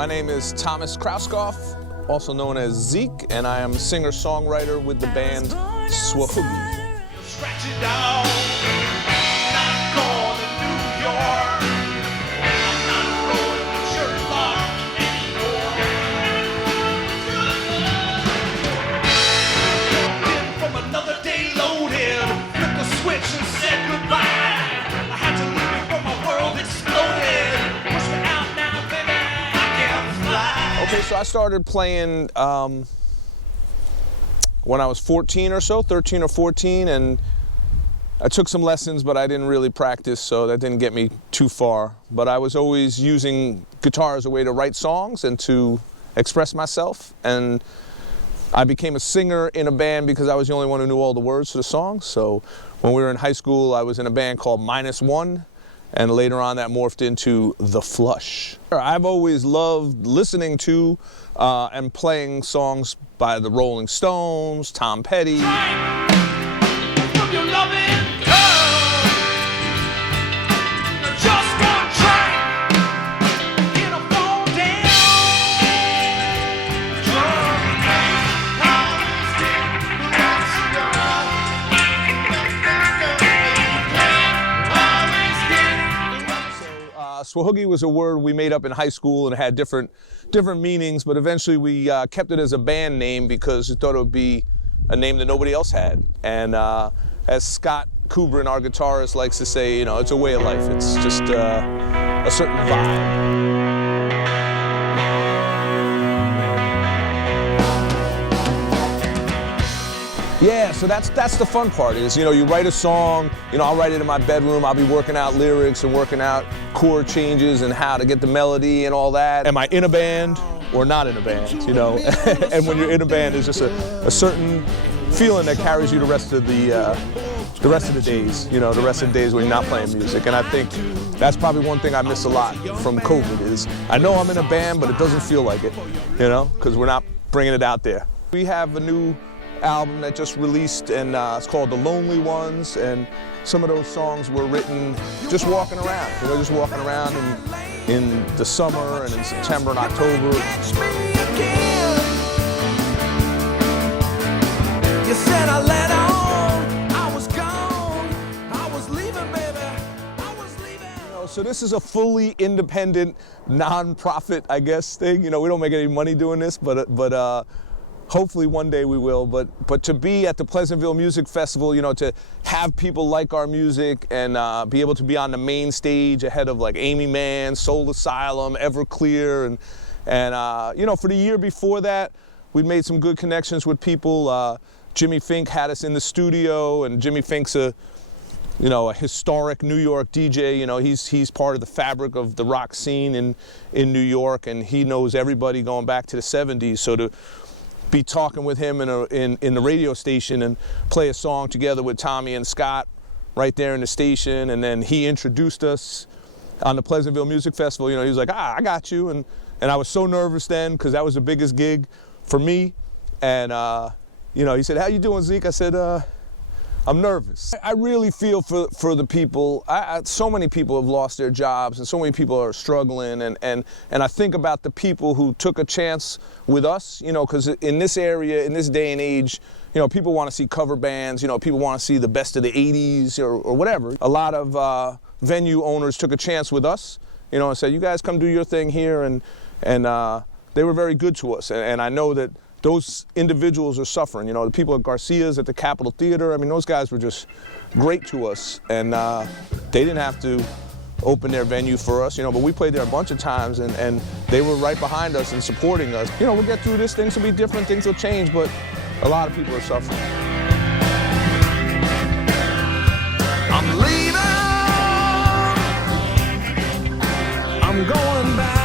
My name is Thomas Krauskoff, also known as Zeke, and I am a singer-songwriter with the band Swahoogie. Scratch it down, not going to New York. I'm not going to Sherlock anymore. Then from another day loaded, flipped the switch and said goodbye. I had to leave before my world exploded. Push me out now, baby, I can't fly. Okay, so I started playing when I was 14 or so, 13 or 14, and I took some lessons, but I didn't really practice, so that didn't get me too far. But I was always using guitar as a way to write songs and to express myself. And I became a singer in a band because I was the only one who knew all the words to the songs. So when we were in high school, I was in a band called -1, and later on that morphed into The Flush. I've always loved listening to and playing songs by the Rolling Stones, Tom Petty. From your loving girl, just one track in a fall down Swahoogie was a word we made up in high school, and it had different meanings, but eventually we kept it as a band name because we thought it would be a name that nobody else had. And as Scott Kubrin, our guitarist, likes to say, you know, it's a way of life. It's just a certain vibe. Yeah, so that's the fun part is, you know, you write a song, you know, I'll write it in my bedroom, I'll be working out lyrics and working out chord changes and how to get the melody and all that. Am I in a band or not in a band, you know? And when you're in a band, there's just a certain feeling that carries you the rest of the days, you know, the rest of the days when you're not playing music. And I think that's probably one thing I miss a lot from COVID is I know I'm in a band, but it doesn't feel like it, you know, because we're not bringing it out there. We have a new album that just released, and it's called The Lonely Ones, and some of those songs were written just walking around, you know, just walking around in the summer and in September and October. You said I let on, I was gone, I was leaving, baby, I was leaving. You know, so this is a fully independent, non-profit, I guess, thing. You know, we don't make any money doing this, but hopefully one day we will, but to be at the Pleasantville Music Festival, you know, to have people like our music and be able to be on the main stage ahead of like Amy Mann, Soul Asylum, Everclear, and you know, for the year before that, we made some good connections with people. Jimmy Fink had us in the studio, and Jimmy Fink's a historic New York DJ. You know, he's part of the fabric of the rock scene in New York, and he knows everybody going back to the 70s. So to be talking with him in the radio station and play a song together with Tommy and Scott right there in the station, and then he introduced us on the Pleasantville Music Festival. You know, he was like, I got you, and I was so nervous then because that was the biggest gig for me, and you know, he said, how you doing, Zeke? I said, I'm nervous. I really feel for the people. So many people have lost their jobs, and so many people are struggling, and I think about the people who took a chance with us, you know, because in this area, in this day and age, you know, people want to see cover bands, you know, people want to see the best of the 80s or whatever. A lot of venue owners took a chance with us, you know, and said, you guys come do your thing here, and they were very good to us, and I know that those individuals are suffering. You know, the people at Garcia's, at the Capitol Theater, I mean, those guys were just great to us, and they didn't have to open their venue for us, you know, but we played there a bunch of times, and they were right behind us and supporting us. You know, we'll get through this, things will be different, things will change, but a lot of people are suffering. I'm leaving, I'm going back.